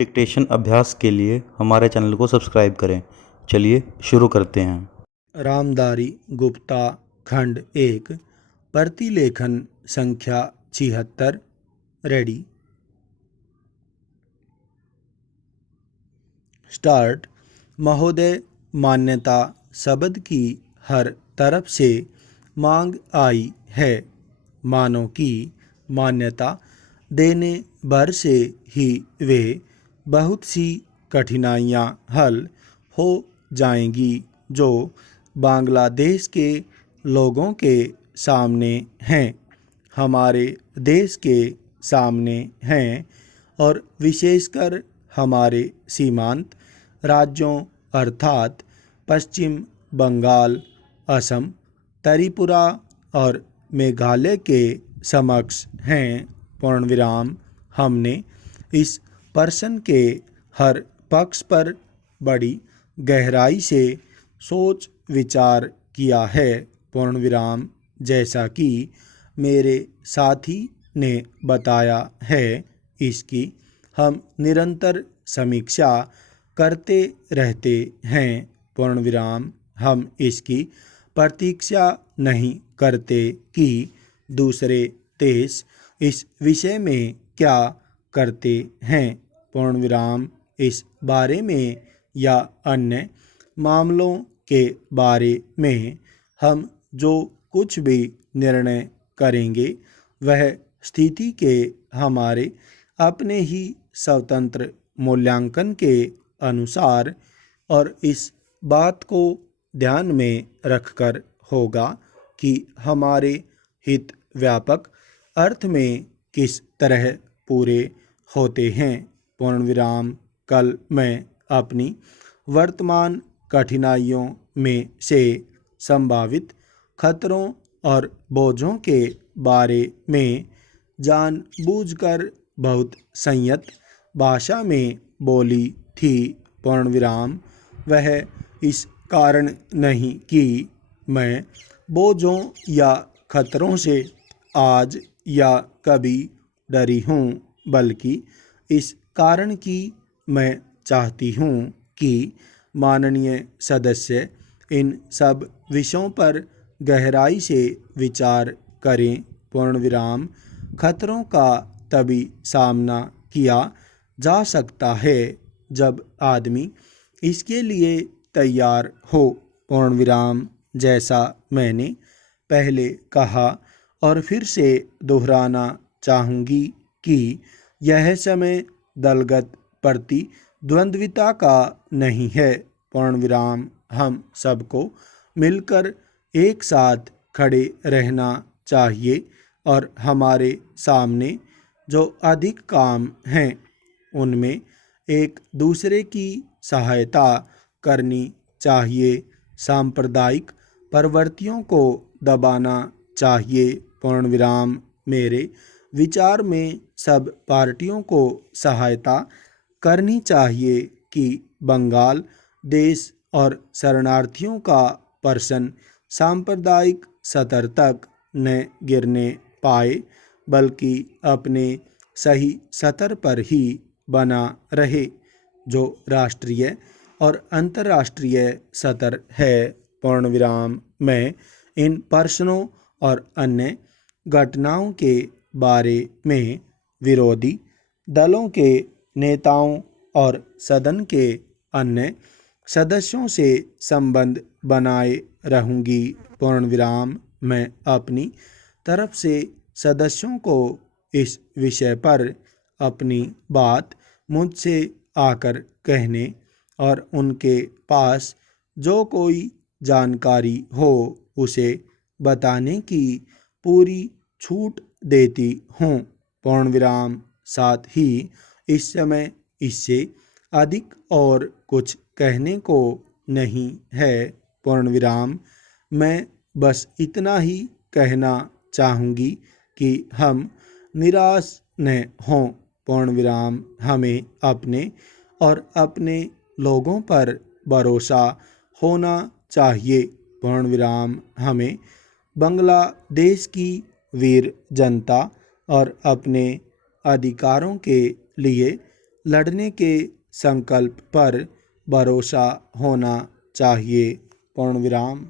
Dictation अभ्यास के लिए हमारे चैनल को सब्सक्राइब करें। चलिए शुरू करते हैं। रामधारी गुप्ता खंड 1 प्रतिलेखन संख्या 76 रेडी स्टार्ट। महोदय, मान्यता शब्द की हर तरफ से मांग आई है। मानव की मान्यता देने भर से ही वे बहुत सी कठिनाइयाँ हल हो जाएंगी जो बांग्लादेश के लोगों के सामने हैं, हमारे देश के सामने हैं और विशेषकर हमारे सीमांत राज्यों अर्थात पश्चिम बंगाल, असम, त्रिपुरा और मेघालय के समक्ष हैं। पूर्णविराम। हमने इस प्रश्न के हर पक्ष पर बड़ी गहराई से सोच विचार किया है। पूर्णविराम। जैसा कि मेरे साथी ने बताया है, इसकी हम निरंतर समीक्षा करते रहते हैं। पूर्णविराम। हम इसकी प्रतीक्षा नहीं करते कि दूसरे देश इस विषय में क्या करते हैं। पूर्णविराम। इस बारे में या अन्य मामलों के बारे में हम जो कुछ भी निर्णय करेंगे वह स्थिति के हमारे अपने ही स्वतंत्र मूल्यांकन के अनुसार और इस बात को ध्यान में रखकर होगा कि हमारे हित व्यापक अर्थ में किस तरह पूरे होते हैं। पूर्णविराम। कल मैं अपनी वर्तमान कठिनाइयों में से संभावित खतरों और बोझों के बारे में जानबूझकर बहुत संयत भाषा में बोली थी। पूर्णविराम। वह इस कारण नहीं कि मैं बोझों या खतरों से आज या कभी डरी हूँ, बल्कि इस कारण कि मैं चाहती हूँ कि माननीय सदस्य इन सब विषयों पर गहराई से विचार करें। पूर्णविराम। खतरों का तभी सामना किया जा सकता है जब आदमी इसके लिए तैयार हो। पूर्णविराम। जैसा मैंने पहले कहा और फिर से दोहराना चाहूँगी कि यह समय दलगत प्रतिद्वंद्विता का नहीं है। पूर्णविराम। हम सबको मिलकर एक साथ खड़े रहना चाहिए और हमारे सामने जो अधिक काम हैं उनमें एक दूसरे की सहायता करनी चाहिए। सांप्रदायिक प्रवृत्तियों को दबाना चाहिए। पूर्णविराम। मेरे विचार में सब पार्टियों को सहायता करनी चाहिए कि बंगाल देश और शरणार्थियों का प्रश्न सांप्रदायिक स्तर तक न गिरने पाए, बल्कि अपने सही स्तर पर ही बना रहे, जो राष्ट्रीय और अंतर्राष्ट्रीय स्तर है। पूर्णविराम। मैं इन प्रश्नों और अन्य घटनाओं के बारे में विरोधी दलों के नेताओं और सदन के अन्य सदस्यों से संबंध बनाए रहूँगी। पूर्णविराम। मैं अपनी तरफ से सदस्यों को इस विषय पर अपनी बात मुझसे आकर कहने और उनके पास जो कोई जानकारी हो उसे बताने की पूरी छूट देती हूँ। पूर्णविराम। साथ ही इस समय इससे अधिक और कुछ कहने को नहीं है। पूर्णविराम। मैं बस इतना ही कहना चाहूँगी कि हम निराश न हों। पूर्णविराम। हमें अपने और अपने लोगों पर भरोसा होना चाहिए। पूर्णविराम। हमें बांग्लादेश की वीर जनता और अपने अधिकारों के लिए लड़ने के संकल्प पर भरोसा होना चाहिए। पूर्ण विराम।